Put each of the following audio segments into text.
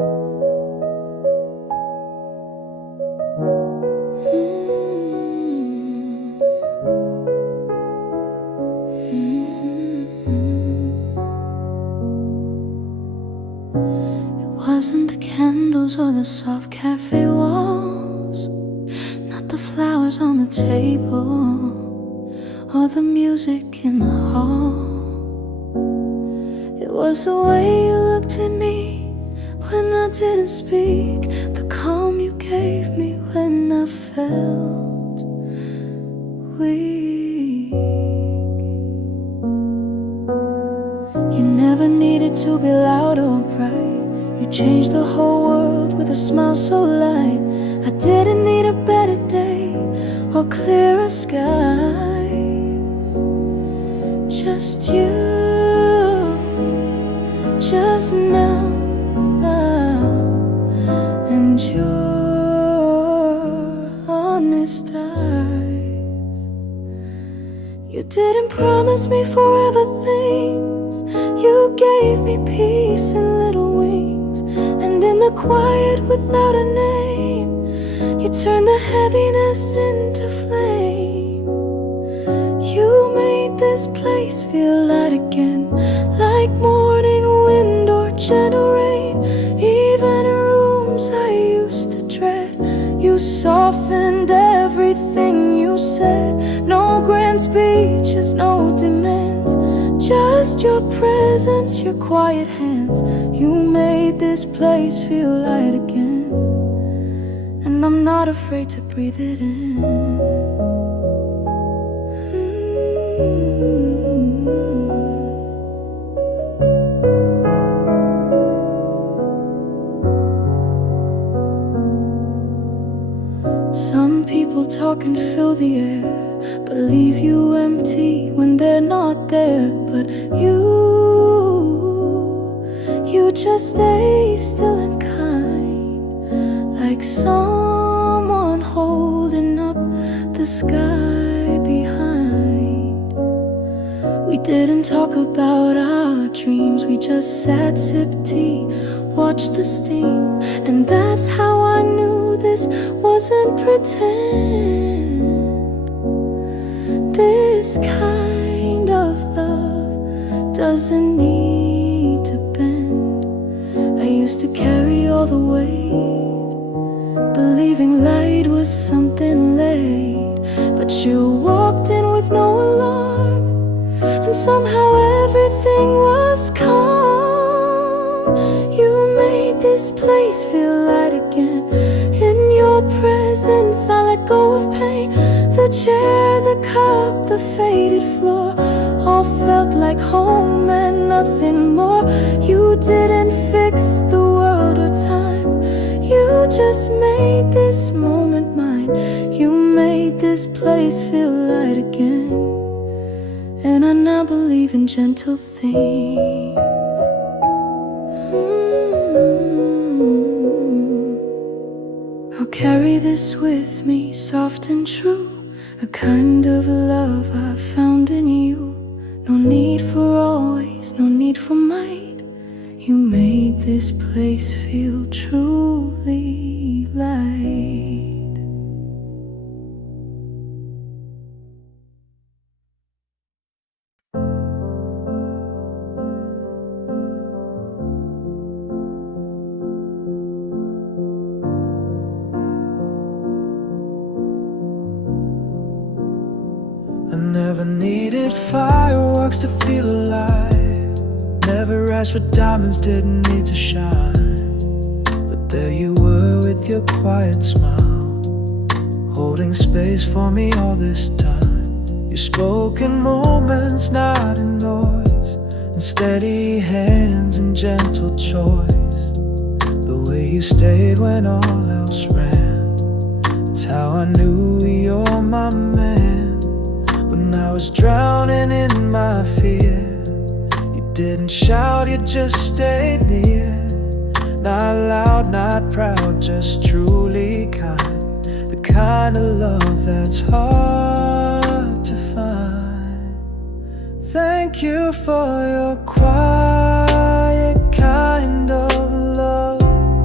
Wasn't the candles or the soft cafe walls, not the flowers on the table, or the music in the hall. It was the way you looked at me when I didn't speak, the calm you gave me when I felt weak. You never needed to be loud or bright. You changed the whole world with a smile so light. I didn't need a better day or clearer skies. Just you, just now, and your honest eyes. You didn't promise me forever things. You gave me peace in little wings, and in the quiet without a name, you turned the heaviness into flame. You made this place feel light again, like morning wind or gentle rain. Even rooms I used to dread, you softened everything you said. No grand speeches, no demands, just your presence, your quiet hands. You made this place feel light again, and I'm not afraid to breathe it in. Some people talk and fill the air, but leave you empty when they're not there. But you just stay still and kind, like someone holding up the sky behind. We didn't talk about our dreams, we just sat, sipped tea, watched the steam. And that's how I knew this wasn't pretend. This kind of love doesn't need to bend. I used to carry all the weight, believing light was something late. But you walked in with no alarm, and somehow everything was calm. You made this place feel light again. In your presence I let go of pain. The chair, the cup, the faded floor, all felt like home and nothing more. You didn't fix the world or time, you just made this moment mine. You made this place feel light again, and I now believe in gentle things. I'll carry this with me, soft and true, a kind of love I found in you. No need for always, no need for might. You made this place feel truly light. I never needed fireworks to feel alive. Never asked for diamonds, didn't need to shine. But there you were with your quiet smile, holding space for me all this time. You spoke in moments, not in noise, in steady hands and gentle choice. The way you stayed when all else ran, it's how I knew you're my man. When I was drowning in my fear, you didn't shout, you just stayed near. Not loud, not proud, just truly kind. The kind of love that's hard to find. Thank you for your quiet kind of love.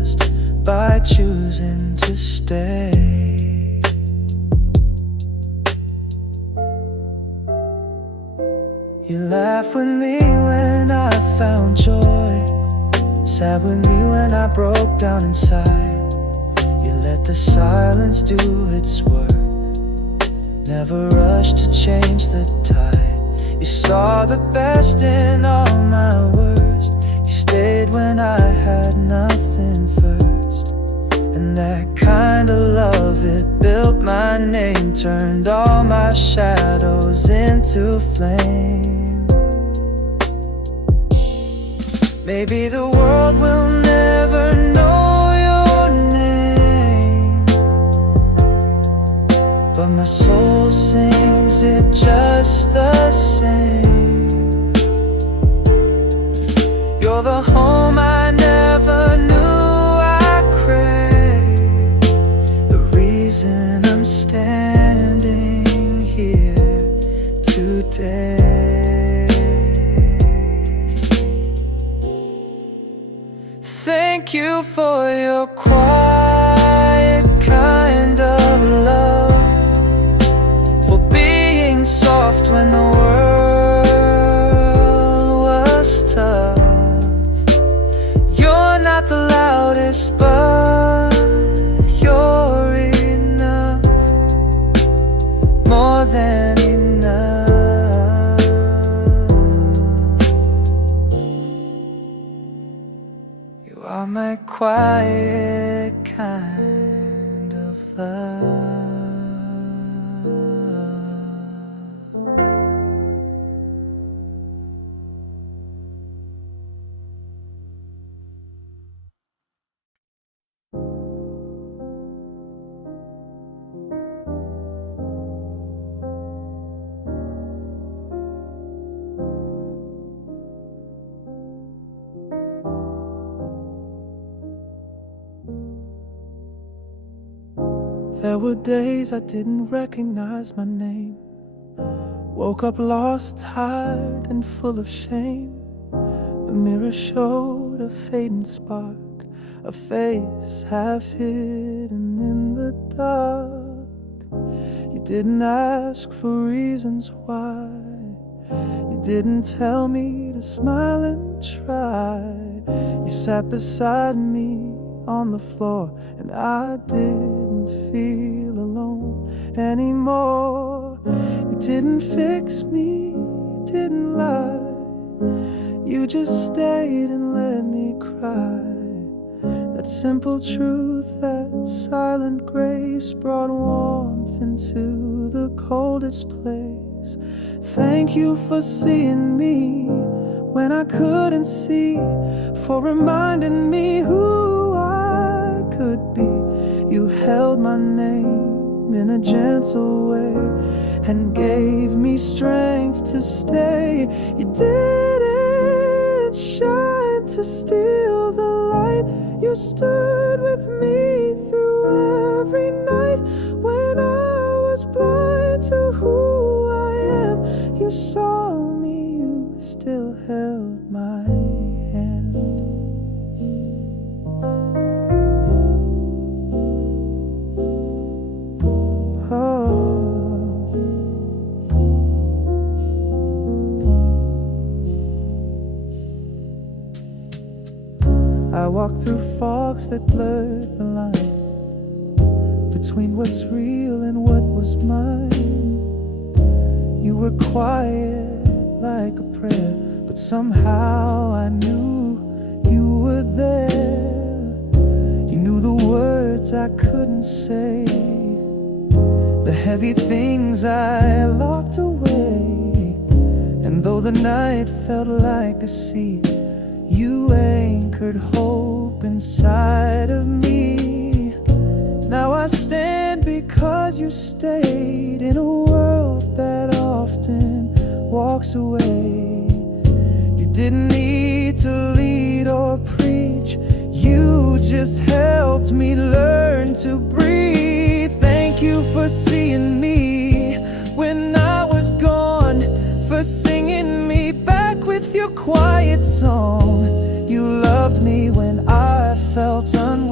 just by choosing to stay. You laughed with me when I found joy, sat with me when I broke down inside. You let the silence do its work, never rushed to change the tide. You saw the best in all my worst. You stayed when I had nothing first. And that kind of love, it built my name, turned all my shadows into flame. Maybe the world will never know your name, but my soul sings it just the same. You're the home I never knew I craved, the reason I'm standing here today. Thank you for your quiet kind of love, for being soft when the world was tough. You're not the loudest, but you're enough, more than enough. You are my quiet kind of love. There were days I didn't recognize my name. Woke up lost, tired, and full of shame. The mirror showed a fading spark, a face half hidden in the dark. You didn't ask for reasons why. You didn't tell me to smile and try. You sat beside me on the floor, and I didn't feel alone anymore. You didn't fix me, you didn't lie. You just stayed and let me cry. That simple truth, that silent grace brought warmth into the coldest place. Thank you for seeing me when I couldn't see, for reminding me who I could be. You held my name in a gentle way and gave me strength to stay. You didn't shine to steal the light. You stood with me through every night. When I was blind to who I am, you saw me, you still held my hand. I walked through fogs that blurred the line between what's real and what was mine. You were quiet like a prayer, but somehow I knew you were there. You knew the words I couldn't say, the heavy things I locked away. And though the night felt like a sea, you anchored hope inside of me. Now I stand because you stayed in a world that often walks away. You didn't need to lead or preach, you just helped me learn to breathe. Thank you for seeing me when I was gone, for singing me back with your quiet song. You loved me when I felt unloved.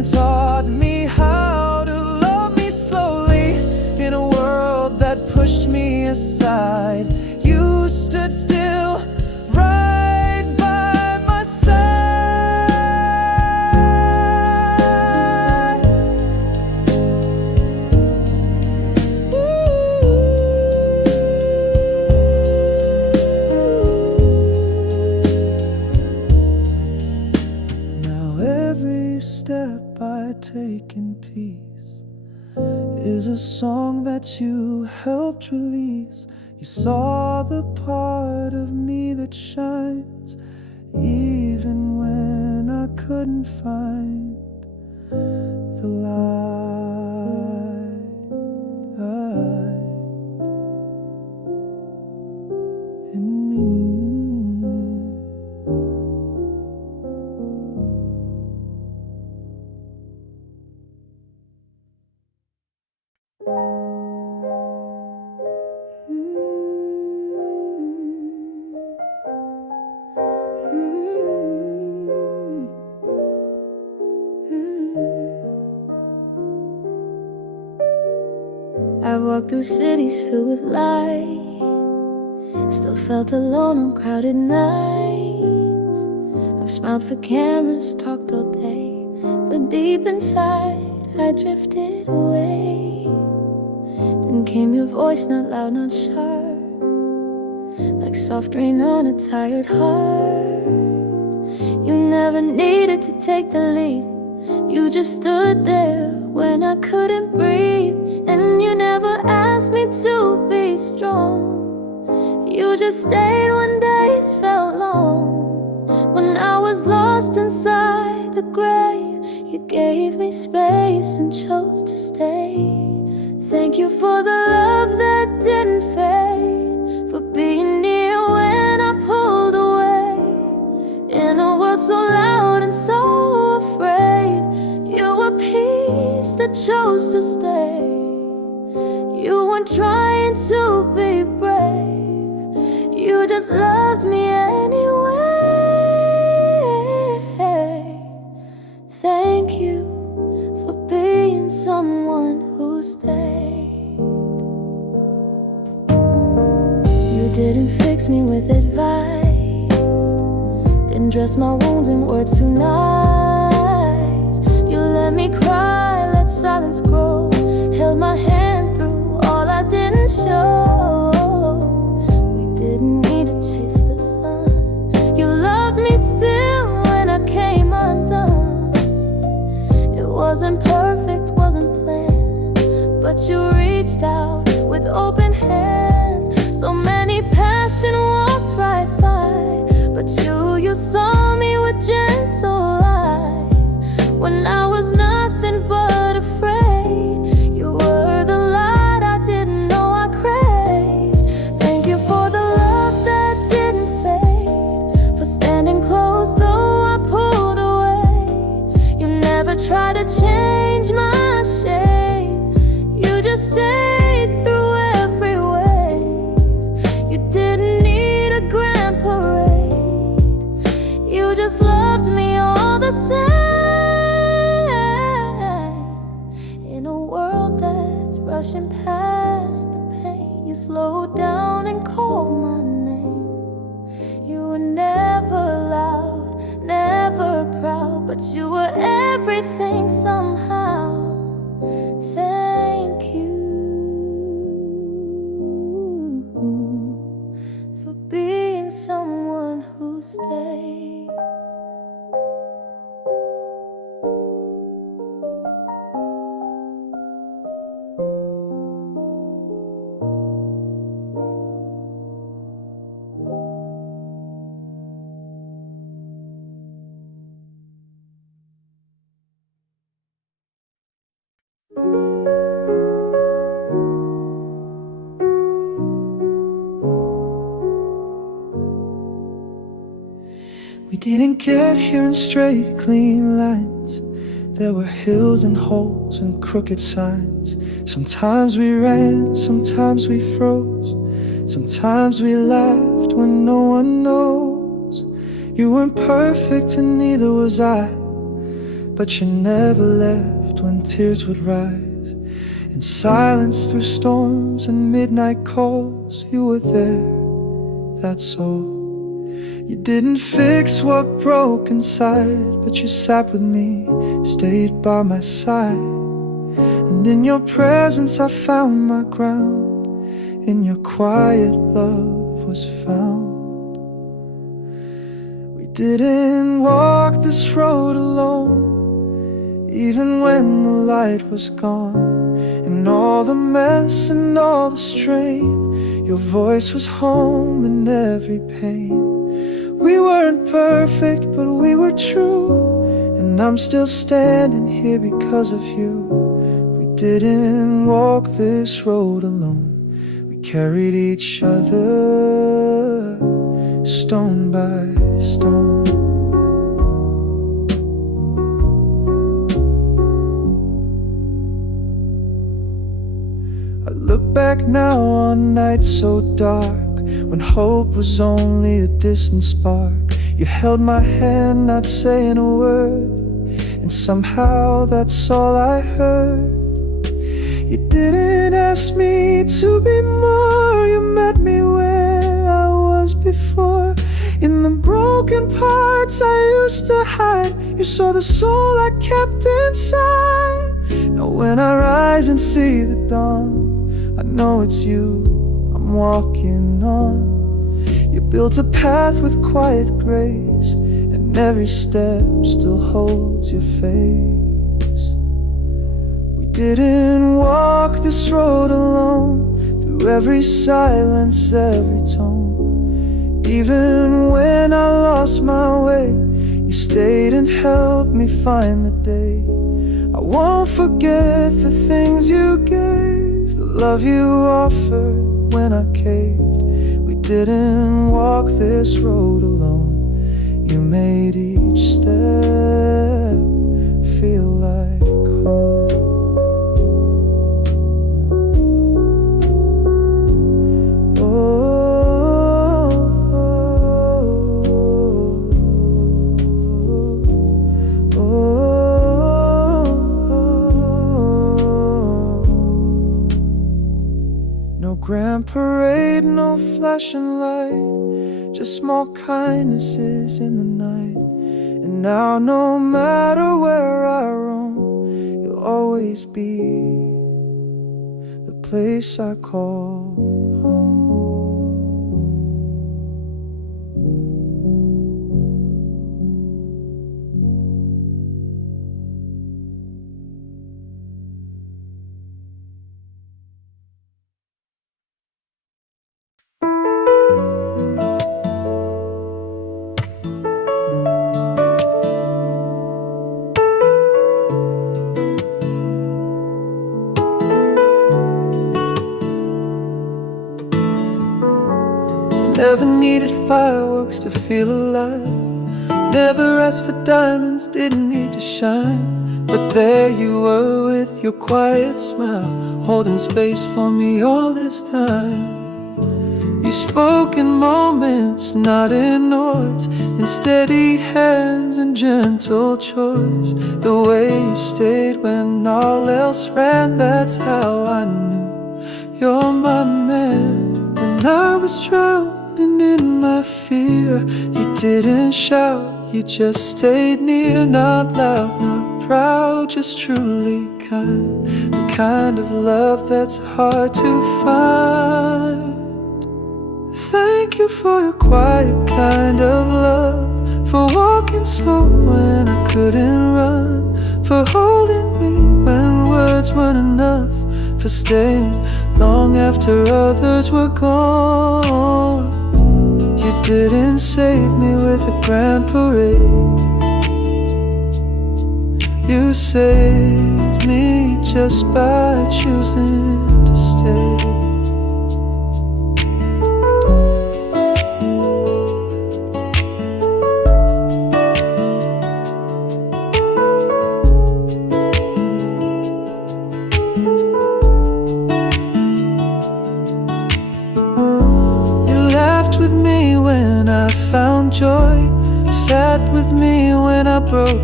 and taught me how to love me slowly. In a world that pushed me aside, you stood still, right by my side. Now every step I take in peace is a song that you helped release. You saw the part of me that shines, even when I couldn't find the light in me. I walked through cities filled with light, still felt alone on crowded nights. I've smiled for cameras, talked all day, but deep inside I drifted away. Then came your voice, not loud, not sharp, like soft rain on a tired heart. You never needed to take the lead, you just stood there when I couldn't breathe. And you never asked me to be strong, you just stayed when days felt long. When I was lost inside the gray, you gave me space and chose to stay. Thank you for the love that didn't fade, for being near when I pulled away. In a world so loud and so afraid, you were peace that chose to stay. You weren't trying to be brave, you just loved me anyway. Thank you for being someone who stayed. You didn't fix me with advice, didn't dress my wounds in words too nice. You let me cry, let silence grow, held my hand through all I didn't show. We didn't need to chase the sun, you loved me still when I came undone. It wasn't perfect, wasn't planned, but you reached out with open hands. So many passed and walked right by, but you saw me with gentle eyes. When I was nothing but afraid, you were the light I didn't know I craved. Thank you for the love that didn't fade, for standing close though I pulled away. You never tried to change my shape, you just stayed through every wave. You didn't need a grand parade, you just loved me all the same. In a world that's rushing past the pain, you slowed down and called my name. You were never loud, never proud, but you were everything somehow. Thank you for being someone who stayed. We didn't get here in straight, clean lines. There were hills and holes and crooked signs. Sometimes we ran, sometimes we froze, sometimes we laughed when no one knows. You weren't perfect and neither was I, but you never left when tears would rise. In silence through storms and midnight calls, you were there, that's all. You didn't fix what broke inside, but you sat with me, stayed by my side. And in your presence I found my ground, in your quiet love was found. We didn't walk this road alone, even when the light was gone. And all the mess and all the strain, your voice was home in every pain. We weren't perfect, but we were true, and I'm still standing here because of you. We didn't walk this road alone, we carried each other, stone by stone. I look back now on nights so dark, when hope was only a distant spark. You held my hand, not saying a word, and somehow that's all I heard. You didn't ask me to be more, you met me where I was before. In the broken parts I used to hide, you saw the soul I kept inside. Now when I rise and see the dawn, I know it's you I'm walking on. You built a path with quiet grace, and every step still holds your face. We didn't walk this road alone, through every silence, every tone. Even when I lost my way, you stayed and helped me find the day. I won't forget the things you gave, the love you offered when I caved. We didn't walk this road alone, you made each step feel like home. Grand parade, no flashing light, just small kindnesses in the night. And now no matter where I roam, you'll always be the place I call home. Never needed fireworks to feel alive, never asked for diamonds, didn't need to shine. But there you were with your quiet smile, holding space for me all this time. You spoke in moments, not in noise, in steady hands and gentle choice. The way you stayed when all else ran, that's how I knew you're my man. When I was drowning in my fear, you didn't shout, you just stayed near. Not loud, not proud, just truly kind. The kind of love that's hard to find. Thank you for your quiet kind of love, for walking slow when I couldn't run, for holding me when words weren't enough, for staying long after others were gone. You didn't save me with a grand parade, you saved me just by choosing to stay. Joy, sat with me when I broke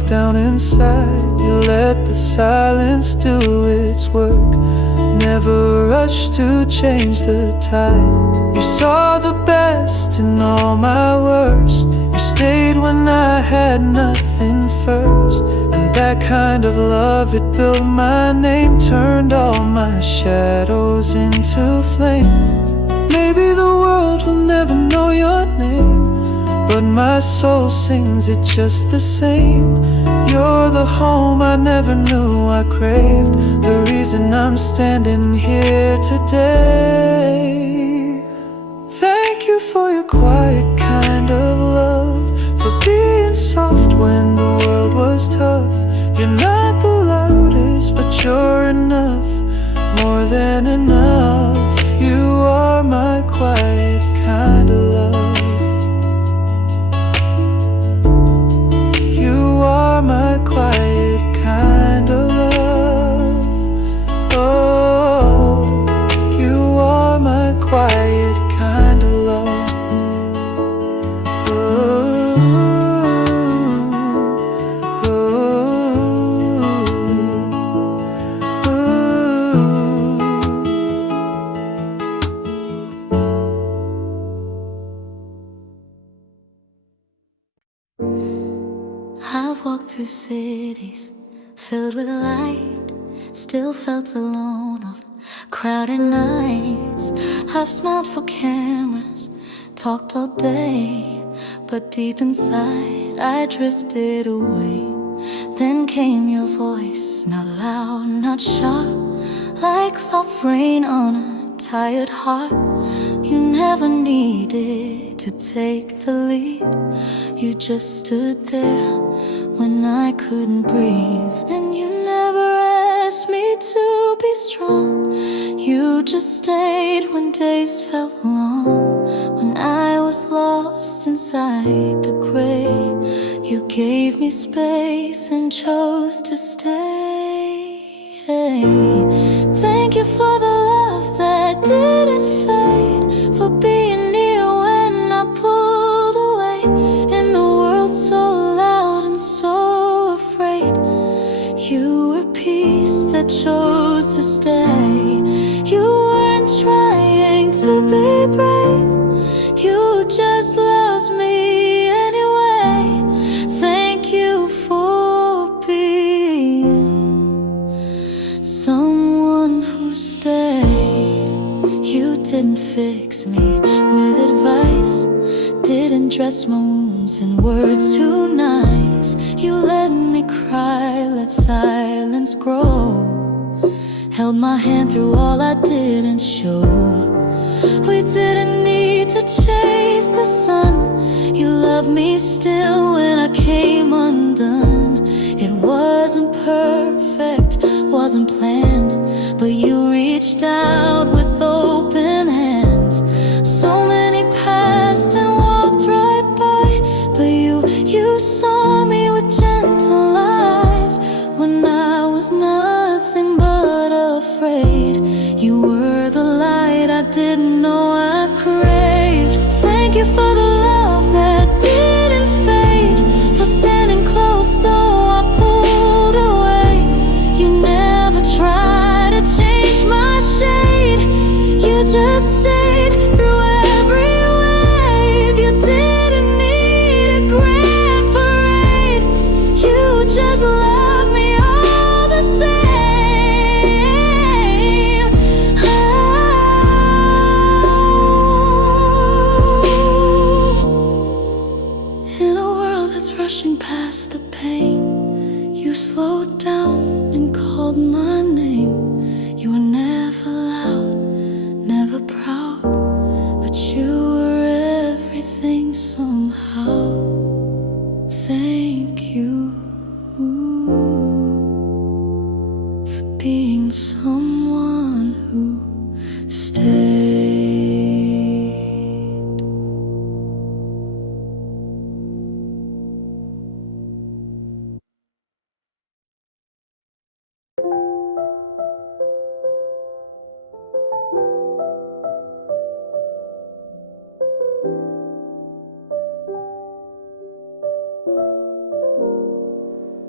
down inside. You let the silence do its work, never rushed to change the tide. You saw the best in all my worst. You stayed when I had nothing first. And that kind of love, it built my name, turned all my shadows into flame. Maybe the world will never know your name, but my soul sings it just the same. You're the home I never knew I craved, the reason I'm standing here today. Thank you for your quiet kind of love, for being soft when the world was tough. You're not the loudest, but you're enough, more than enough. You are my quiet kind of love. You are my quiet kind of love. Oh, you are my quiet kind of love. Oh, oh, oh. I've walked through cities filled with light, still felt alone on crowded nights. I've smiled for cameras, talked all day, but deep inside I drifted away. Then came your voice, not loud, not sharp, like soft rain on a tired heart. You never needed to take the lead, you just stood there when I couldn't breathe. And you never asked me to be strong, you just stayed when days felt long. When I was lost inside the gray, you gave me space and chose to stay. Thank you for the love that didn't fade, for being near when I pulled away. In a world so loud and so afraid, you were peace that chose to stay. You weren't trying to be brave, you just loved me anyway. Thank you for being someone who stayed. You didn't fix me with advice, didn't dress my wounds in words too nice. You let me cry, let silence grow, held my hand through all I didn't show. We didn't need to chase the sun, you loved me still when I came undone. It wasn't perfect, wasn't planned, but you reached out with open hands. So many passed and walked right by, but you saw me with gentle eyes. When I was nothing but afraid, you were the light I didn't know I craved. Thank you for the love that didn't fade, for standing close though I pulled away. You never tried to change my shade, you just stayed through every wave. You didn't need a grand parade, you just loved me all the same. In a world that's rushing past the pain, you slowed down and called my name. You were never loud, never proud, but you were everything somehow. Thank you for being someone who stayed.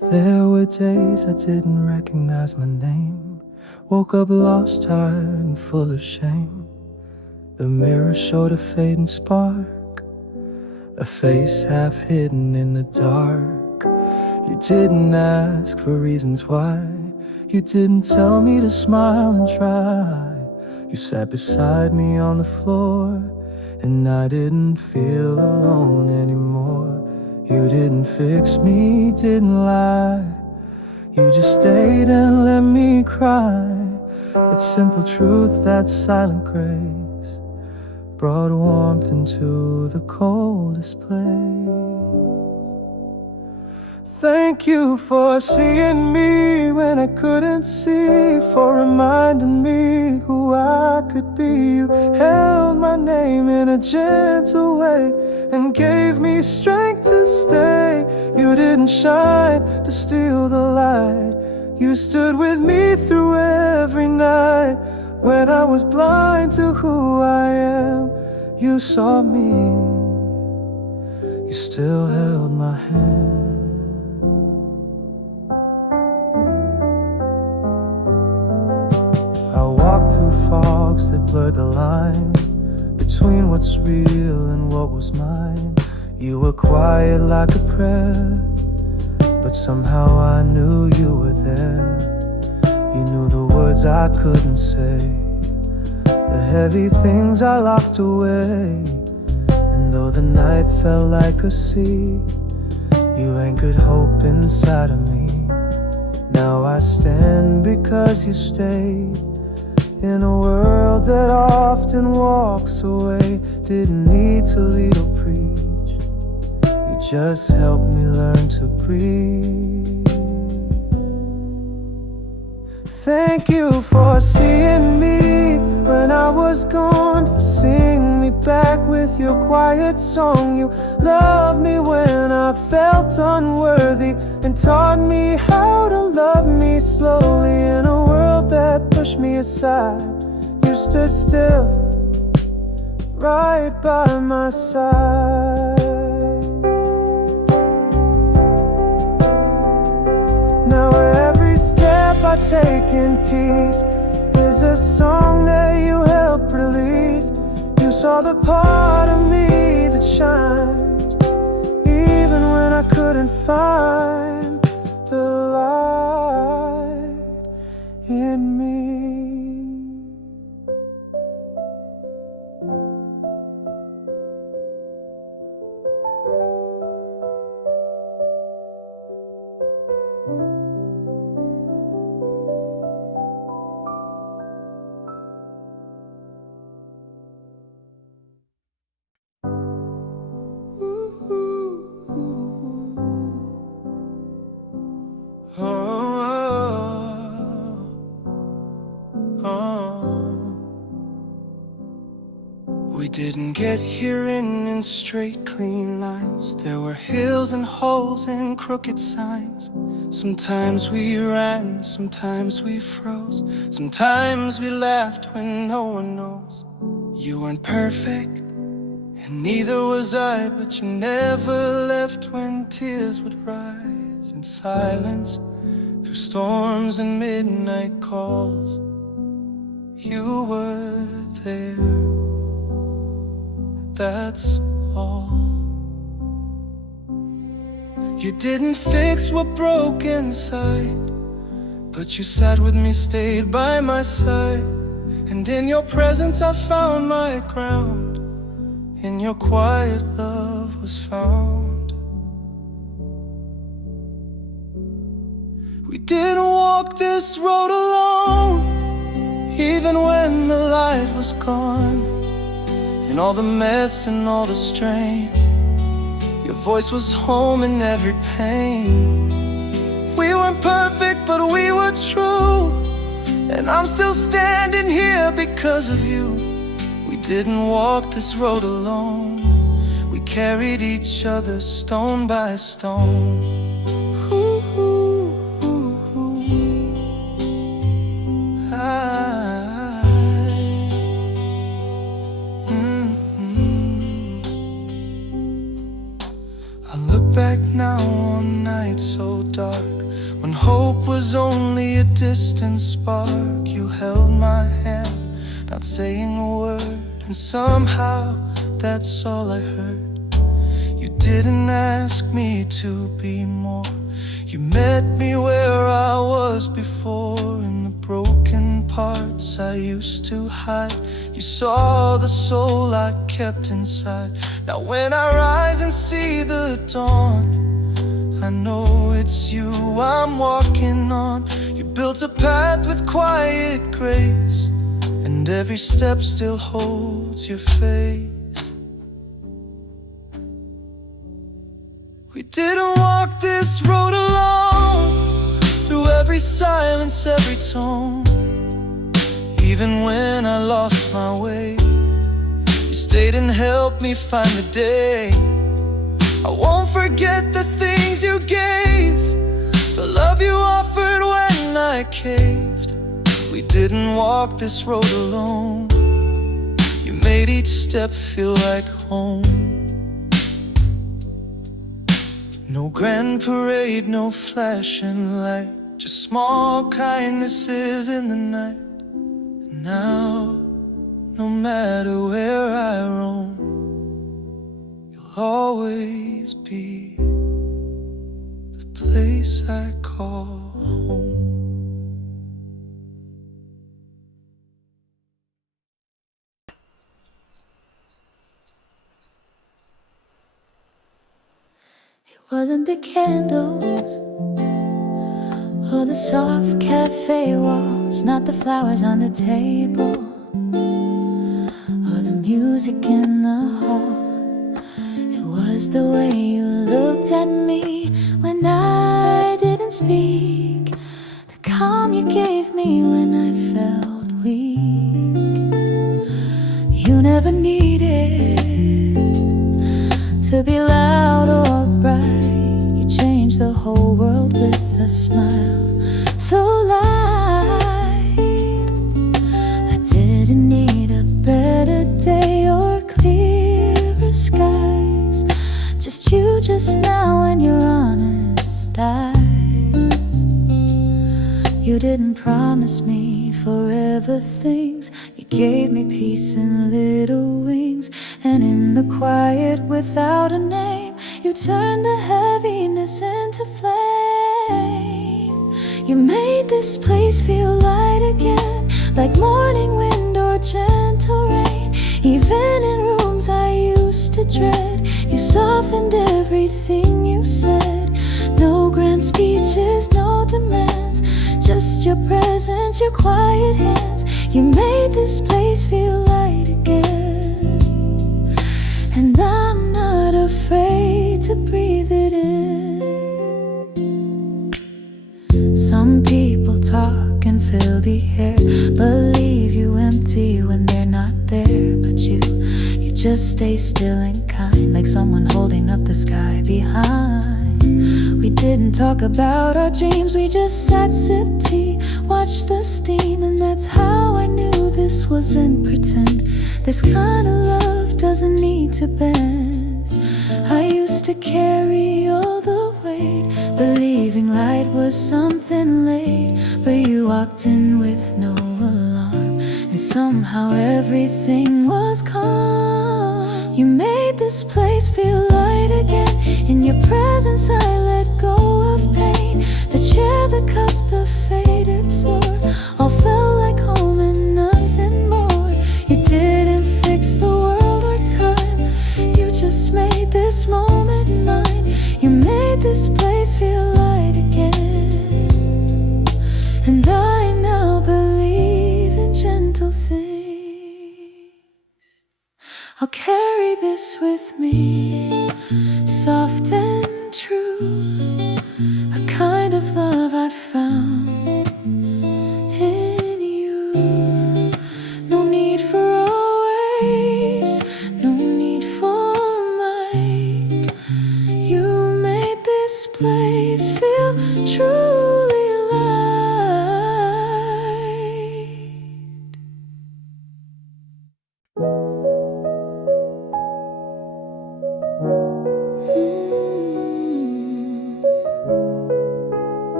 There were days I didn't recognize my name. Woke up lost, tired, and full of shame. The mirror showed a fading spark, a face half hidden in the dark. You didn't ask for reasons why. You didn't tell me to smile and try. You sat beside me on the floor, and I didn't feel alone anymore. You didn't fix me, didn't lie. You just stayed and let me cry. That simple truth, that silent grace, brought warmth into the coldest place. Thank you for seeing me when I couldn't see, for reminding me who I could be. You held my name in a gentle way and gave me strength to stay. You didn't shine to steal the light. You stood with me through every night. When I was blind to who I am, you saw me. You still held my hand. I walked through fogs that blurred the line between what's real and what was mine. You were quiet like a prayer, but somehow I knew you were there. You knew the words I couldn't say, the heavy things I locked away. And though the night felt like a sea, you anchored hope inside of me. Now I stand because you stayed. In a world that often walks away, didn't need to lead or preach. You just helped me learn to breathe. Thank you for seeing me when I was gone, for seeing me back with your quiet song. You loved me when I felt unworthy and taught me how to love me slowly. In a world that pushed me aside, you stood still, right by my side. Now every step I take in peace is a song that you helped release. You saw the part of me that shines, even when I couldn't find the light in me. We didn't get here in straight, clean lines. There were hills and holes and crooked signs. Sometimes we ran, sometimes we froze. Sometimes we laughed when no one knows. You weren't perfect, and neither was I, but you never left when tears would rise in silence. Through storms and midnight calls, you were there. That's all. You didn't fix what broke inside, but you sat with me, stayed by my side. And in your presence I found my ground. In your quiet love was found. We didn't walk this road alone, even when the light was gone. In all the mess and all the strain, your voice was home in every pain. We weren't perfect, but we were true, and I'm still standing here because of you. We didn't walk this road alone. We carried each other stone by stone. Ooh, ooh, ooh, ooh. I look back now on nights so dark, When hope was only a distant spark, you held my hand, not saying a word, and somehow that's all I heard. You didn't ask me to be more. You met me where I was before, in the broken parts I used to hide. You saw the soul I kept inside. Now when I rise and see the dawn, I know it's you I'm walking on. You built a path with quiet grace, and every step still holds your face. We didn't walk this road alone, through every silence, every tone. Even when I lost my way, you stayed and helped me find the day. I won't forget the things you gave, the love you offered when I caved. We didn't walk this road alone. You made each step feel like home. No grand parade, no flashing light, just small kindnesses in the night. And now, no matter where I roam, you'll always be the place I call home. Wasn't the candles or the soft cafe walls, not the flowers on the table or the music in the hall. It was the way you looked at me when I didn't speak, the calm you gave me when I felt weak. You never needed to be loud or bright. You changed the whole world with a smile so light. I didn't need a better day or clearer skies, just you just now and your honest eyes. You didn't promise me forever things, you gave me peace in little wings. And in the quiet without a name, you turned the heaviness into flame. You made this place feel light again, like morning wind or gentle rain. Even in rooms I used to dread, you softened everything you said. No grand speeches, no demands, just your presence, your quiet hands. You made this place feel light again. And I'm not afraid to breathe it in. Some people talk and fill the air, but leave you empty when they're not there. But you just stay still and kind, like someone holding up the sky behind. We didn't talk about our dreams, we just sat, sipped tea, watched the steam. And that's how I knew this wasn't pretend. This kind of love doesn't need to bend. I used to carry all the weight, believing light was something late. But you walked in with no alarm, and somehow everything was calm. You made this place feel light again. In your presence I let go of pain. The chair, the cup, the faded floor, all felt like home and nothing more. You didn't fix the world or time, you just made this moment mine. You made this place feel light again. And I now believe in gentle things. I'll carry this with me, soft and true, a kind of love I found in you. No need for always, no need for might. You made this place feel truly light.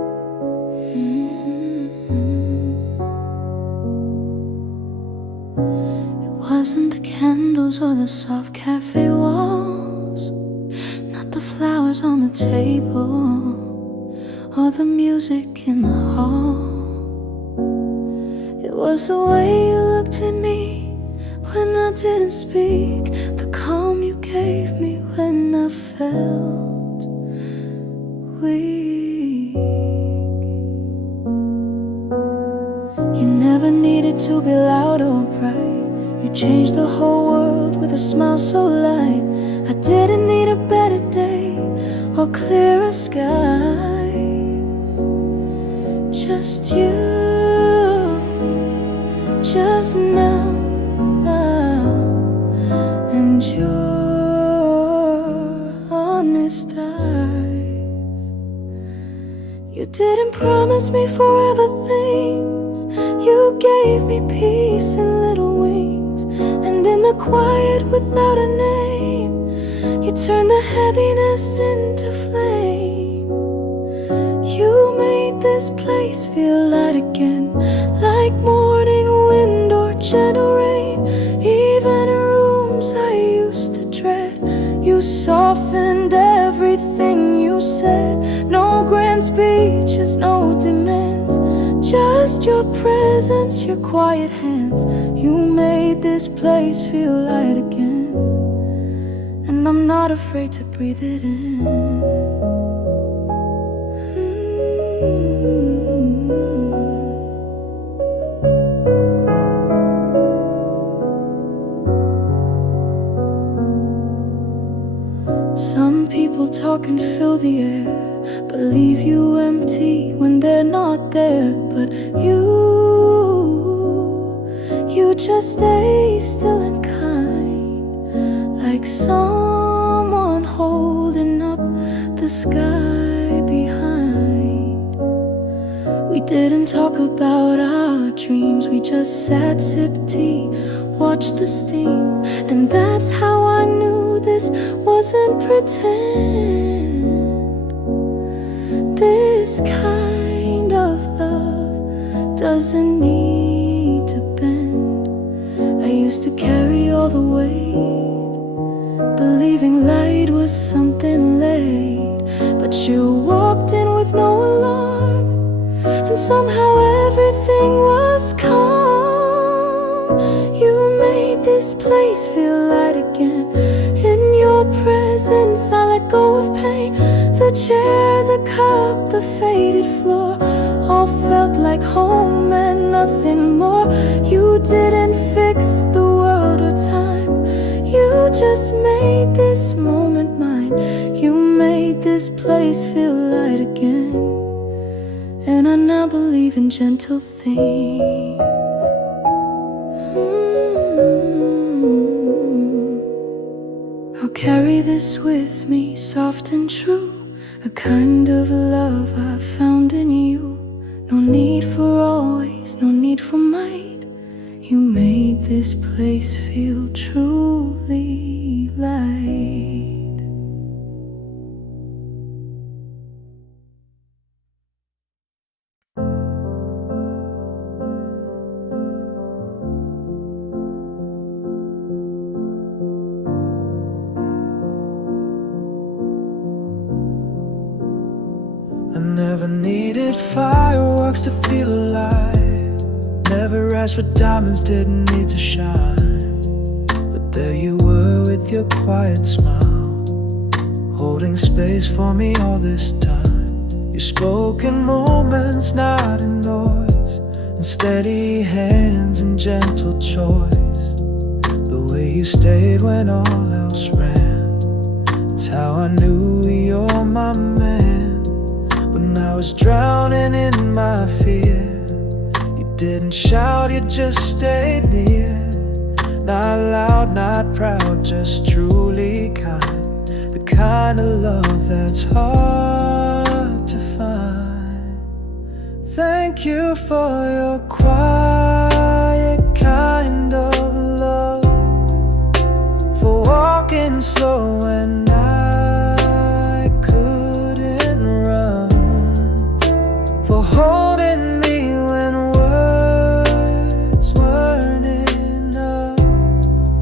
wasn't the candles or the soft cafe walls, not the flowers on the table or the music in the hall. It was the way you looked at me when I didn't speak, the calm you gave me when I felt weak. You never needed to be loud or bright. You changed the whole world with a smile so light. I didn't need a better day or clearer skies. Just you, just now, and your honest eyes. You didn't promise me forever things. You gave me peace in little wings, and in the quiet without a name, you turned the heaviness into flame. You made this place feel light again, like morning wind or gentle rain. Even in rooms I used to dread, you softened everything you said. No grand speeches, no demands, just your presence, your quiet hands. You made this place feel light again, and I'm not afraid to breathe it in. Some people talk and fill the air, but leave you empty when they're not there. But you just stay still and kind, like someone holding up the sky behind. We didn't talk about our dreams, we just sat, sipped tea, watched the steam. And that's how I knew this wasn't pretend. This kind of love doesn't need to bend. I used to carry all the weight, believing light was something late. But you walked in with no alarm, and somehow everything was calm. You made this place feel light again. In your presence I let go of pain. The chair, the cup, the faded floor, all felt like home and nothing more. You didn't fix the world or time, you just made this moment mine. You made this place feel light again, and I now believe in gentle things. I'll carry this with me, soft and true, a kind of love I found in you. No need for always, no need for might. You made this place feel truly light. I never needed fireworks to feel alive. Never asked for diamonds, didn't need to shine. But there you were with your quiet smile, holding space for me all this time. You spoke in moments, not in noise, in steady hands and gentle choice. The way you stayed when all else ran, that's how I knew you're my man. When I was drowning in my fear, you didn't shout, you just stayed near. Not loud, not proud, just truly kind. The kind of love that's hard to find. Thank you for your quiet kind of love, for walking slow when I couldn't run, for holding me when words weren't enough.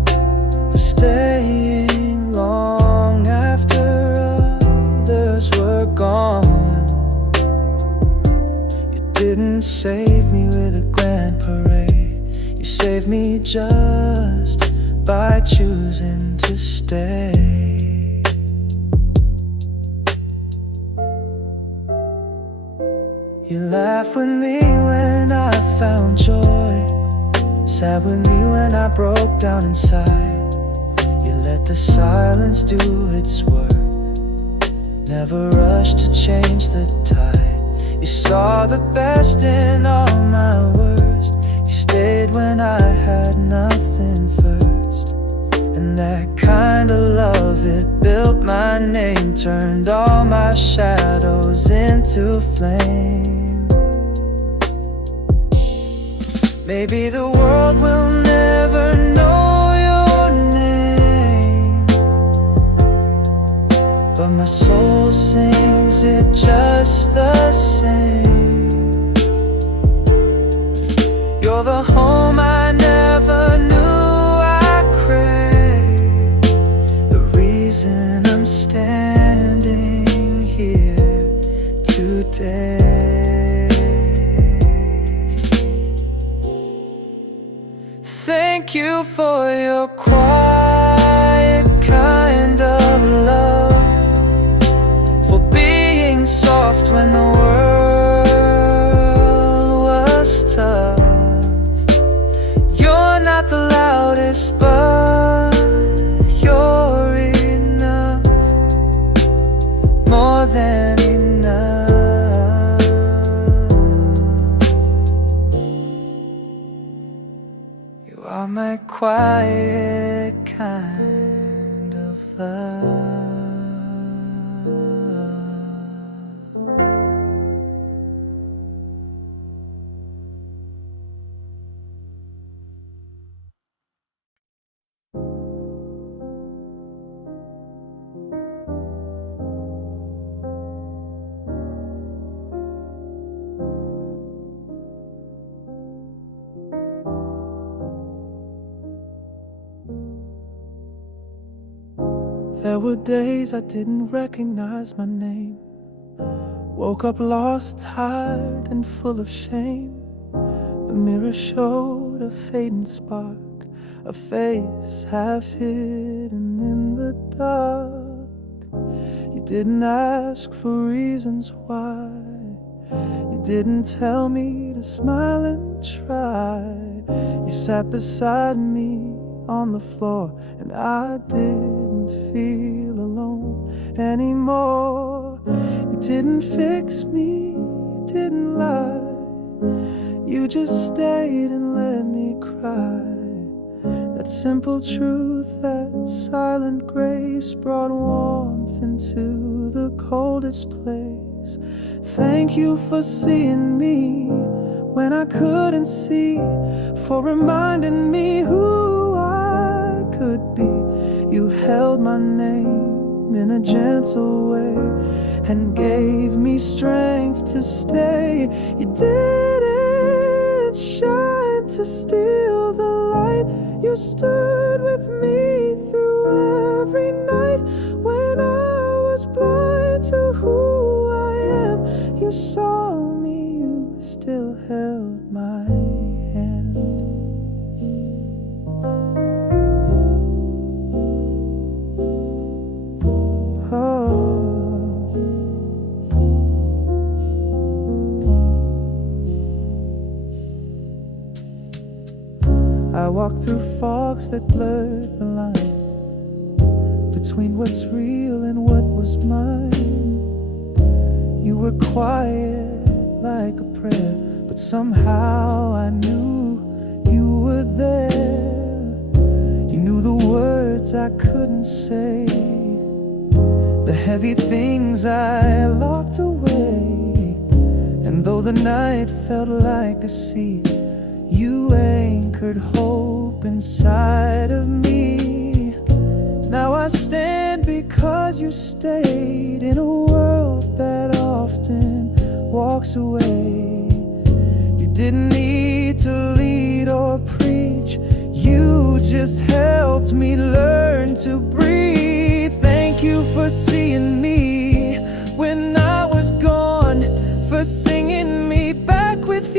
didn't save me with a grand parade. You saved me just by choosing to stay. You laughed with me when I found joy, sat with me when I broke down inside. You let the silence do its work, never rushed to change the tide. You saw the best in all my worst. You stayed when I had nothing first. And that kind of love, it built my name, turned all my shadows into flame. Maybe the world will never know your name, but my soul sings it just the same. You're the home I never knew I craved, the reason I'm standing here today. Thank you for your quiet kind of love, soft when the world was tough. You're not the loudest, but you're enough, more than enough. You are my quiet kind of love. There were days I didn't recognize my name. Woke up lost, tired, and full of shame. The mirror showed a fading spark, a face half hidden in the dark. You didn't ask for reasons why. You didn't tell me to smile and try. You sat beside me on the floor, and I didn't feel alone anymore. You didn't fix me, you didn't lie. You just stayed and let me cry. That simple truth, that silent grace brought warmth into the coldest place. Thank you for seeing me when I couldn't see, for reminding me who I could be. You held my name in a gentle way and gave me strength to stay. You didn't shine to steal the light. You stood with me through every night. When I was blind to who I am, you saw me, you still held my hand. I walked through fogs that blurred the line between what's real and what was mine. You were quiet like a prayer, but somehow I knew you were there. You knew the words I couldn't say, the heavy things I locked away. And though the night felt like a sea, you anchored hope inside of me. Now I stand because you stayed in a world that often walks away. You didn't need to lead or preach, you just helped me learn to breathe. Thank you for seeing me when I was gone, for singing me back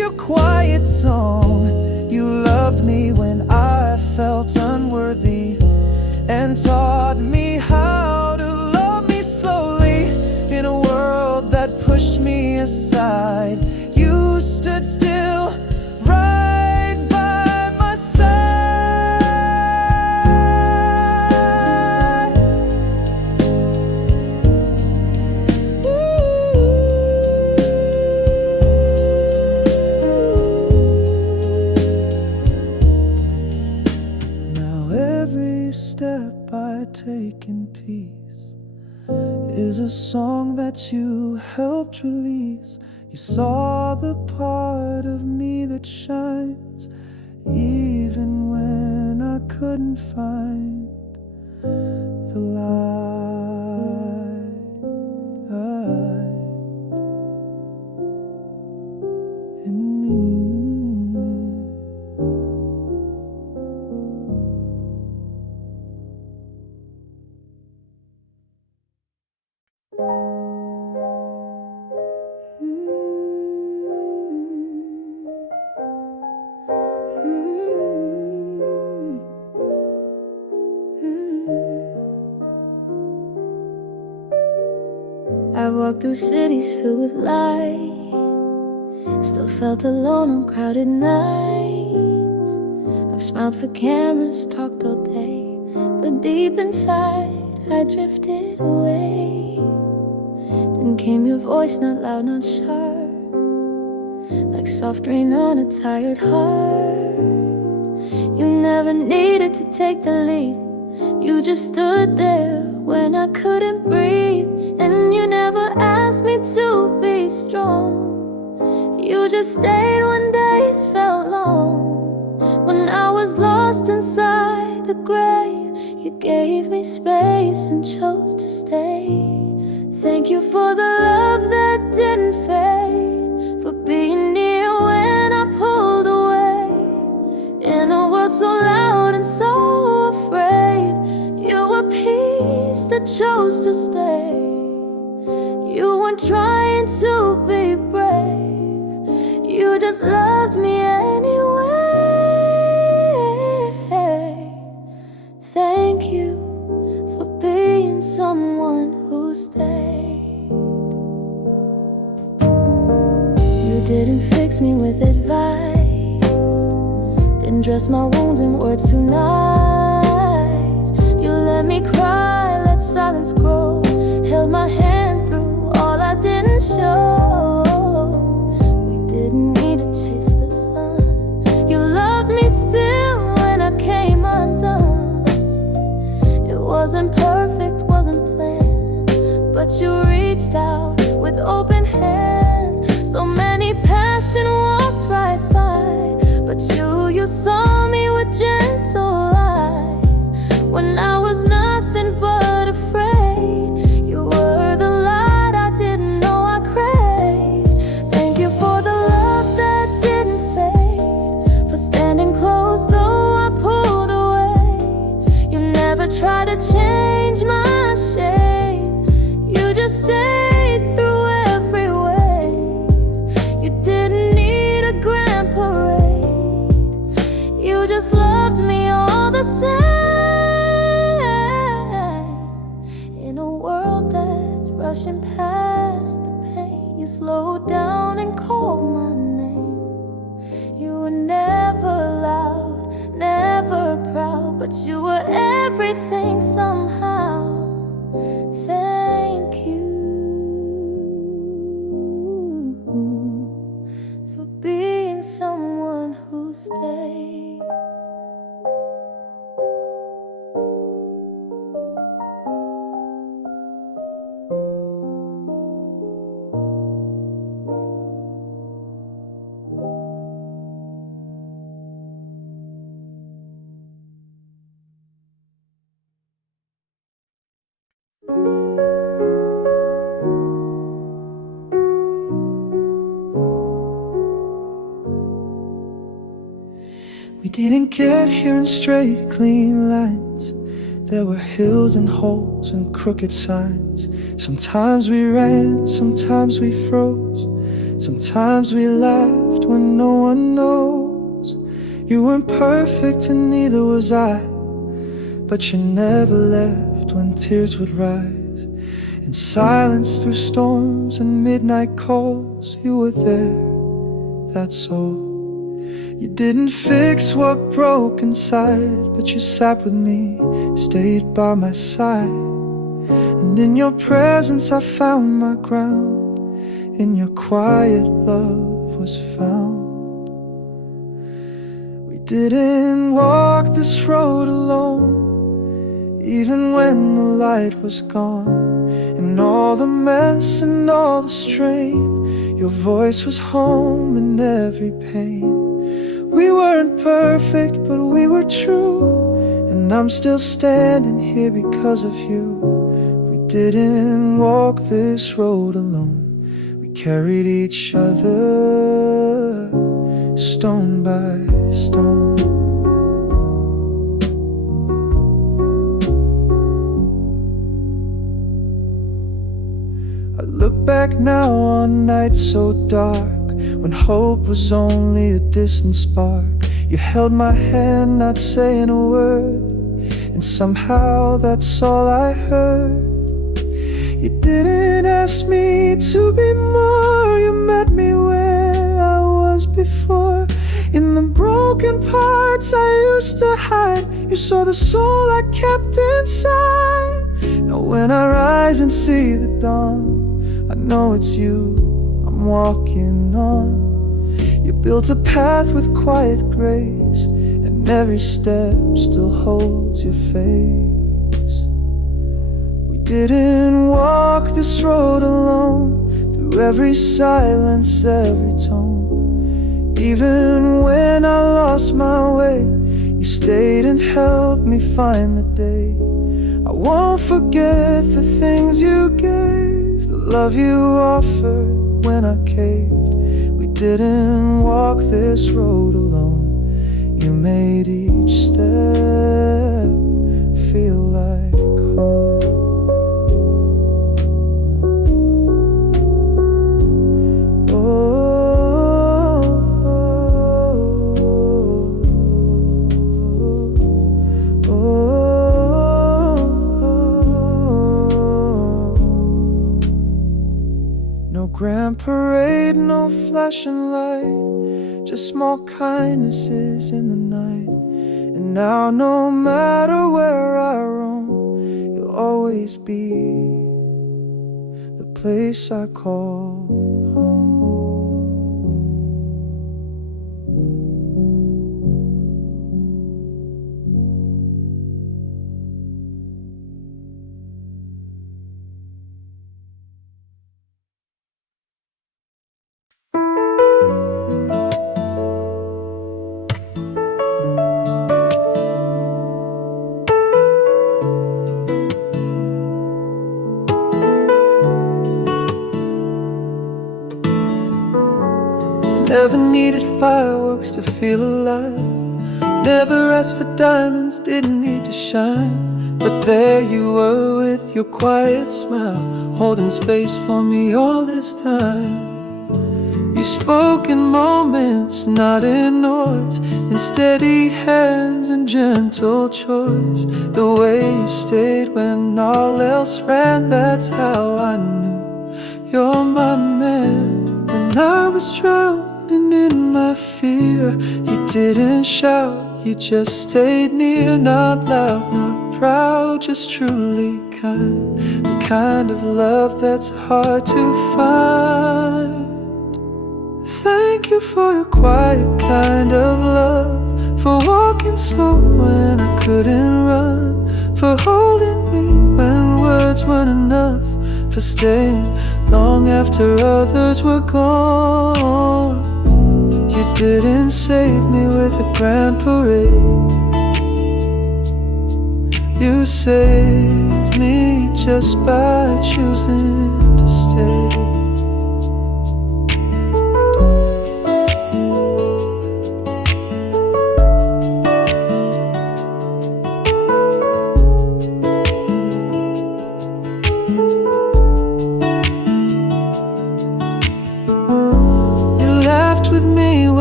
your quiet song. You loved me when I felt unworthy, and taught me how to love me slowly. In a world that pushed me aside, you stood still, right by my side. Now every step I take in peace is a song that you helped release. You saw the part of me that shines, even when I couldn't find the light in me. I walked through cities filled with light, still felt alone on crowded nights. I've smiled for cameras, talked all day, but deep inside I drifted away. Then came your voice, not loud, not sharp, like soft rain on a tired heart. You never needed to take the lead, you just stood there when I couldn't breathe. And you never asked me to be strong, you just stayed when days felt long. When I was lost inside the gray, you gave me space and chose to stay. Thank you for the love that didn't fade, for being near when I pulled away. In a world so loud and so afraid, you were peace that chose to stay. You weren't trying to be brave, you just loved me anyway. Thank you for being someone who stayed. You didn't fix me with advice, didn't dress my wounds in words too nice. You let me cry, let silence grow, held my hand through all I didn't show. We didn't need to chase the sun, you loved me still when I came undone. It wasn't perfect, wasn't planned, but you reached out with open hands. So many passed and walked right by, but you saw me with gentle eyes. When I was nothing but afraid, you were the light I didn't know I craved. Thank you for the love that didn't fade, for standing close though I pulled away. You never tried to change my shape, you just stayed through every wave. You didn't need a grand parade, you just loved me all the same. In a world that's rushing past the pain, you slowed down and called my name. You were never loud, never proud, but you were everything somehow. Thank you for being someone who stayed. We didn't get here in straight, clean lines. There were hills and holes and crooked signs. Sometimes we ran, sometimes we froze, sometimes we laughed when no one knows. You weren't perfect and neither was I, but you never left when tears would rise. In silence through storms and midnight calls, you were there, that's all. You didn't fix what broke inside, but you sat with me, stayed by my side. And in your presence I found my ground. In your quiet love was found. We didn't walk this road alone, even when the light was gone. And all the mess and all the strain, your voice was home in every pain. We weren't perfect, but we were true, and I'm still standing here because of you. We didn't walk this road alone, we carried each other, stone by stone. I look back now on nights so dark, when hope was only a distant spark. You held my hand, not saying a word, and somehow that's all I heard. You didn't ask me to be more, you met me where I was before. In the broken parts I used to hide, you saw the soul I kept inside. Now when I rise and see the dawn, I know it's you I'm walking on. You built a path with quiet grace, and every step still holds your face. We didn't walk this road alone, through every silence, every tone. Even when I lost my way, you stayed and helped me find the day. I won't forget the things you gave, the love you offered when I caved. We didn't walk this road alone, you made each step feel like home. No grand parade, no flashing light, just small kindnesses in the night. And now no matter where I roam, you'll always be the place I call home. Never needed fireworks to feel alive, never asked for diamonds, didn't need to shine. But there you were with your quiet smile, holding space for me all this time. You spoke in moments, not in noise, in steady hands and gentle choice. The way you stayed when all else ran, that's how I knew you're my man. When I was drowning in my fear, you didn't shout, you just stayed near. Not loud, not proud, just truly kind. The kind of love that's hard to find. Thank you for your quiet kind of love, for walking slow when I couldn't run, for holding me when words weren't enough, for staying long after others were gone. You didn't save me with a grand parade, you saved me just by choosing to stay.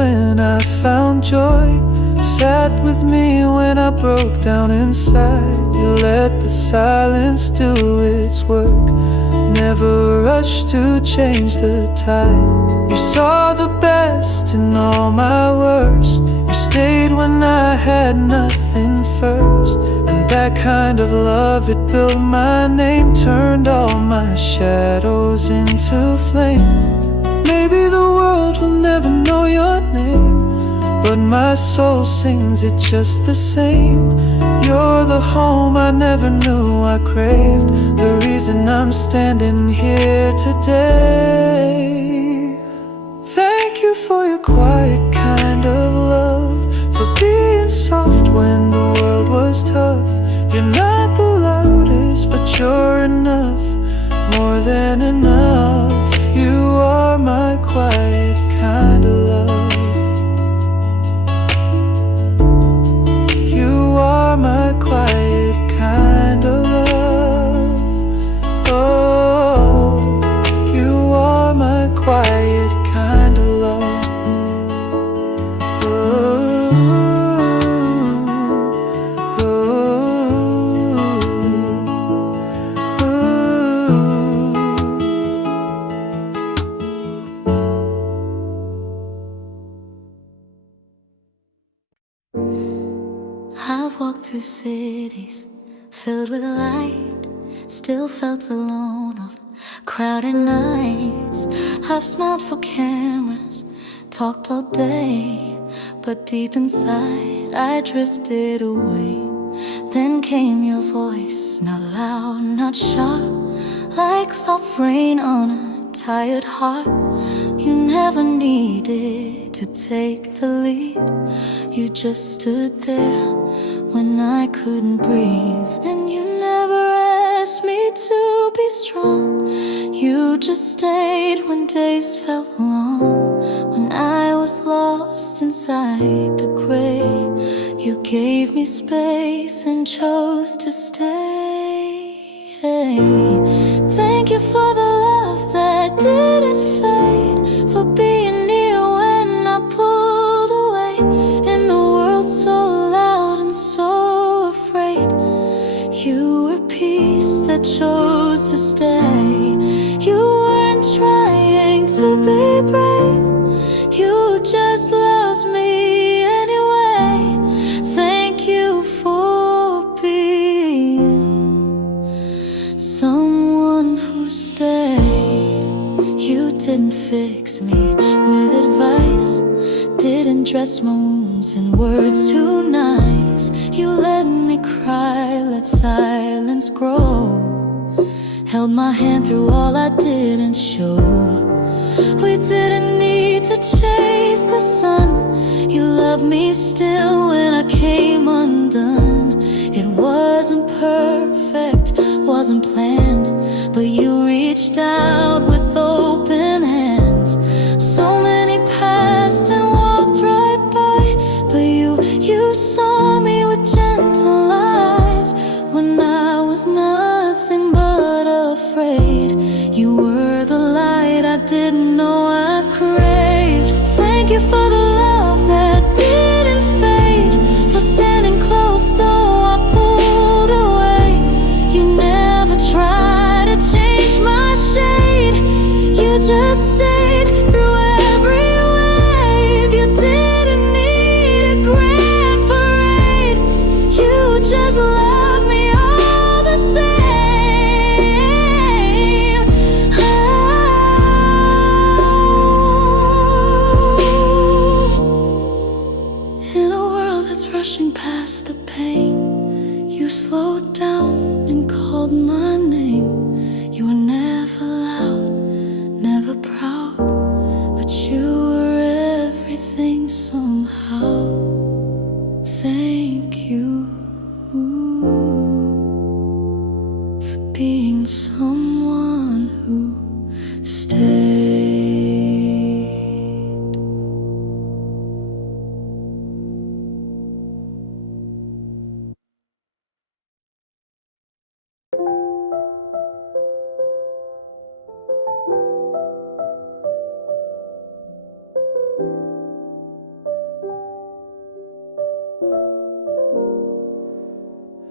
find joy. Sat with me when I broke down inside. You let the silence do its work. Never rushed to change the tide. You saw the best in all my worst. You stayed when I had nothing first. And that kind of love, it built my name. Turned all my shadows into flame. Maybe the world will never know your name, but my soul sings it just the same. You're the home I never knew I craved, the reason I'm standing here today. Thank you for your quiet kind of love, for being soft when the world was tough. You're not the loudest, but you're enough, more than enough. You are my quiet kind of love. You are my quiet kind of love. Oh, you are my quiet kind of love. Oh, oh, oh. I've walked through cities filled with light, still felt alone on crowded nights. I've smiled for cameras, talked all day, but deep inside I drifted away. Then came your voice, not loud, not sharp, like soft rain on a tired heart. You never needed to take the lead. You just stood there when I couldn't breathe. And you never asked me to be strong. You just stayed when days felt long. When I was lost inside the gray, you gave me space and chose to stay. Thank you for the love that didn't fade, for being near when I pulled away. In a world so loud and so afraid, you were peace that chose to stay. You weren't trying to be brave, you just loved me anyway. Thank you for being someone who stayed. You didn't fix me with advice, didn't dress my wounds in words too nice. You let me cry, let silence grow, held my hand through all I didn't show. We didn't need to chase the sun. You loved me still when I came undone. It wasn't perfect, wasn't planned, but you reached out with open hands. So many passed and walked right by, but you saw me with gentle eyes. When I was nothing but afraid, you were the light I didn't know I craved. Thank you for the love that didn't fade, for standing close though I pulled away. You never tried to change my shade, you just stayed through every wave. You didn't need a grand parade, you just loved me all the same. Oh. In a world that's rushing past the pain, you slowed down and called my name. You were never loud, never proud, but you were everything somehow. Thank you for being someone who stayed.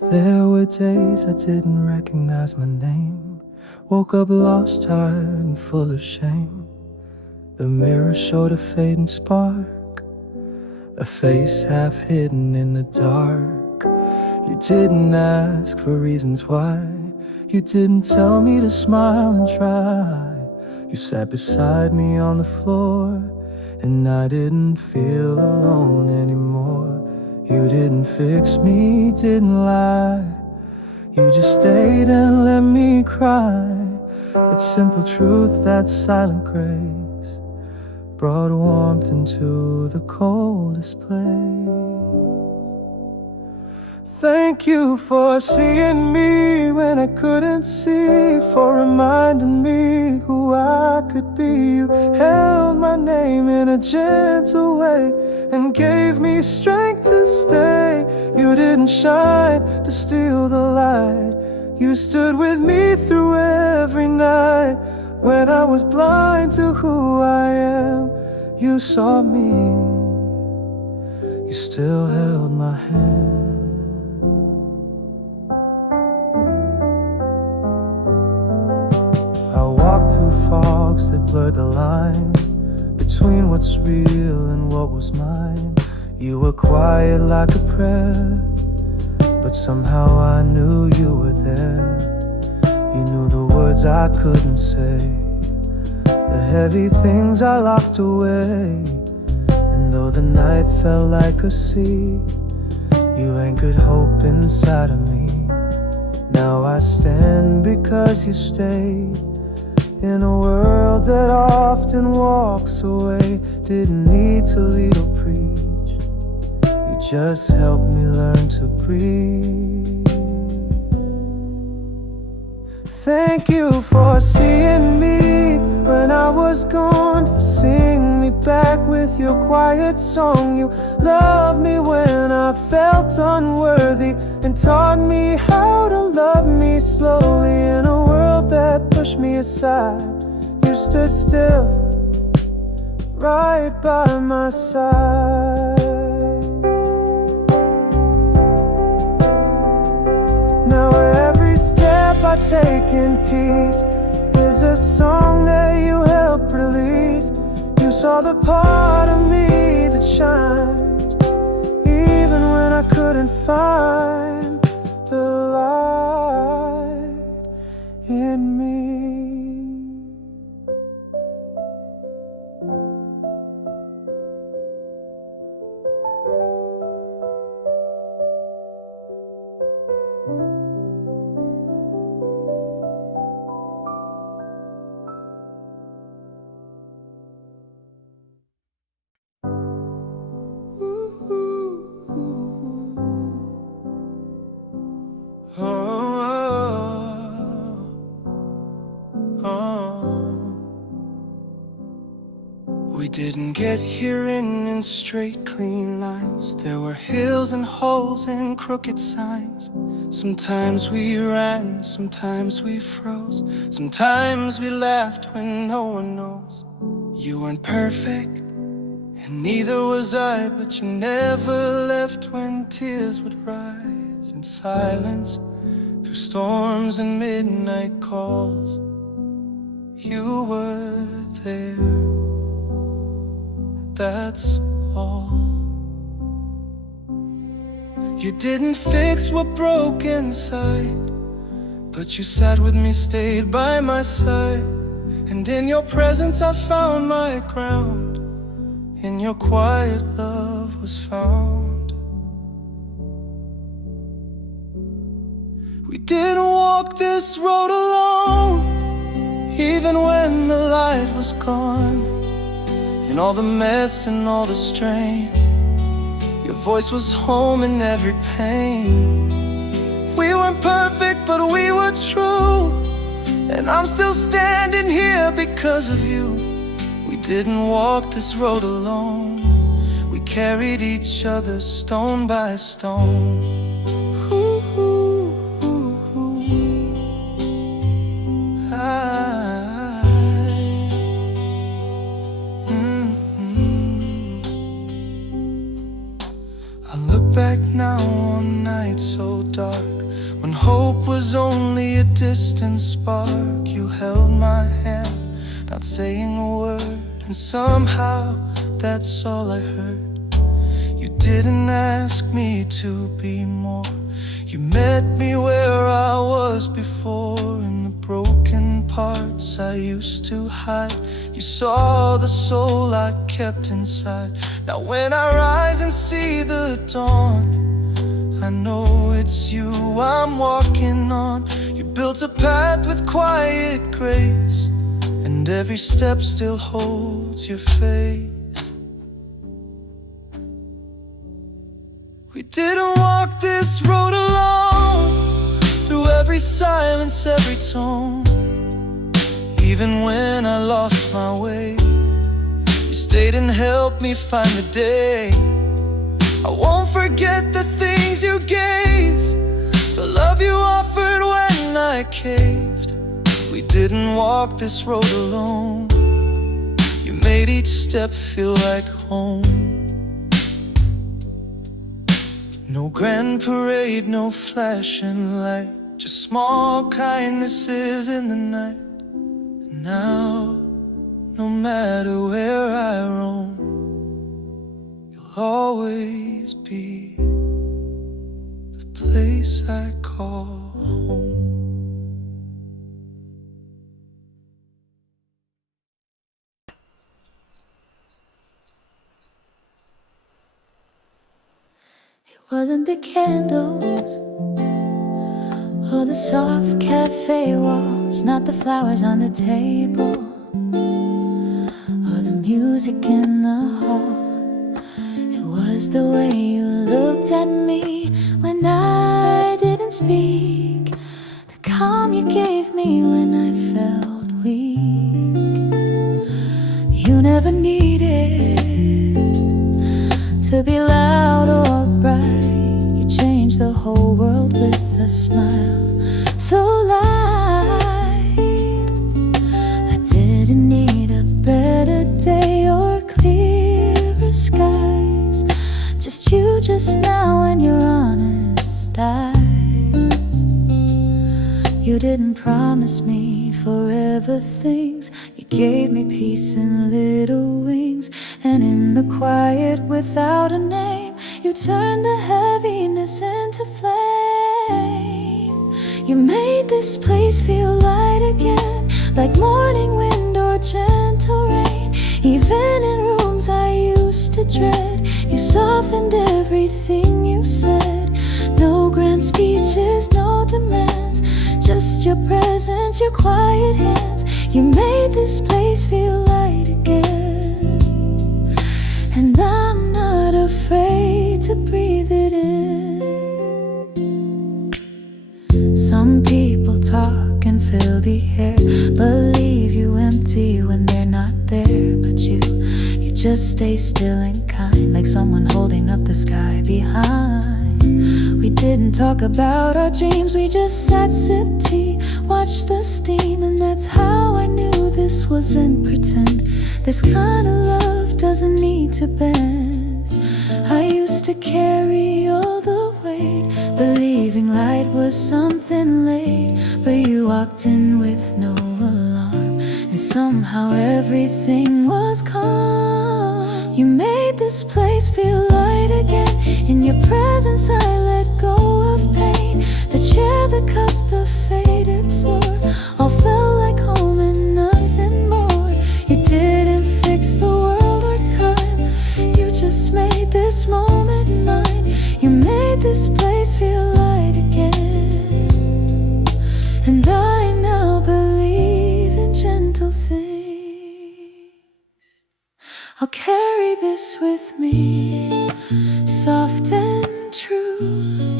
There were days I didn't recognize my name. Woke up lost, tired, and full of shame. The mirror showed a fading spark, a face half hidden in the dark. You didn't ask for reasons why. You didn't tell me to smile and try. You sat beside me on the floor, and I didn't feel alone anymore. You didn't fix me, didn't lie. You just stayed and let me cry. That simple truth, that silent grace, brought warmth into the coldest place. Thank you for seeing me when I couldn't see, for reminding me who I could be. You held my name in a gentle way and gave me strength to stay. You didn't shine to steal the light. You stood with me through every night. When I was blind to who I am, you saw me. You still held my hand. I walked through fogs that blurred the line between what's real and what was mine. You were quiet like a prayer, but somehow I knew you were there. You knew the words I couldn't say, the heavy things I locked away. And though the night felt like a sea, you anchored hope inside of me. Now I stand because you stayed. In a world that often walks away, didn't need to lead or preach. You just helped me learn to breathe. Thank you for seeing me when I was gone, for seeing me back with your quiet song. You loved me when I felt unworthy and taught me how to love me slowly. In a world that pushed me aside, you stood still, right by my side. Now every step I take in peace is a song that you helped release. You saw the part of me that shines, even when I couldn't find the light in me. We didn't get here in straight, clean lines. There were hills and holes and crooked signs. Sometimes we ran, sometimes we froze. Sometimes we laughed when no one knows. You weren't perfect, and neither was I, but you never left when tears would rise in silence. Through storms and midnight calls, you were there. That's all. You didn't fix what broke inside, but you sat with me, stayed by my side. And in your presence I found my ground. In your quiet love was found. We didn't walk this road alone, even when the light was gone. In all the mess and all the strain, your voice was home in every pain. We weren't perfect, but we were true, and I'm still standing here because of you. We didn't walk this road alone, we carried each other stone by stone. Ooh, ooh, ooh, ooh. I look back back now on nights so dark, when hope was only a distant spark. You held my hand, not saying a word, and somehow that's all I heard. You didn't ask me to be more. You met me where I was before, in the broken parts I used to hide. You saw the soul I kept inside. Now when I rise and see the dawn, I know it's you I'm walking on. You built a path with quiet grace, and every step still holds your face. We didn't walk this road alone, through every silence, every tone. Even when I lost my way, you stayed and helped me find the day. I won't forget the things you gave, the love you offered when I caved. We didn't walk this road alone. You made each step feel like home. No grand parade, no flashing light, just small kindnesses in the night. And now, no matter where I roam, you'll always be the place I call home. Wasn't the candles or the soft cafe walls, not the flowers on the table or the music in the hall. It was the way you looked at me when I didn't speak, the calm you gave me when I felt weak. You never needed to be loud or bright. You changed the whole world with a smile so light. I didn't need a better day or clearer skies, just you just now and your honest eyes. You didn't promise me forever things, you gave me peace in little wings. And in the quiet without a name, you turned the heaviness into flame. You made this place feel light again, like morning wind or gentle rain. Even in rooms I used to dread, you softened everything you said. No grand speeches, no demands, just your presence, your quiet hands. You made this place feel light again. And I'm not afraid to breathe it in. Some people talk and fill the air, but leave you empty when they're not there. But you just stay still and kind, like someone holding up the sky behind. We didn't talk about our dreams, we just sat, sipped tea, watched the steam. And that's how I knew this wasn't pretend. This kind of love doesn't need to bend. I used to carry all the weight, believing light was something late. But you walked in with no alarm, and somehow everything was calm. You made this place feel light again. In your presence I let go of pain. The chair, the cup, the faded floor, all felt like home and nothing more. You didn't fix the world or time, you just made this moment mine. You made this place feel light again. And I now believe in gentle things. I'll carry this with me, soft and true.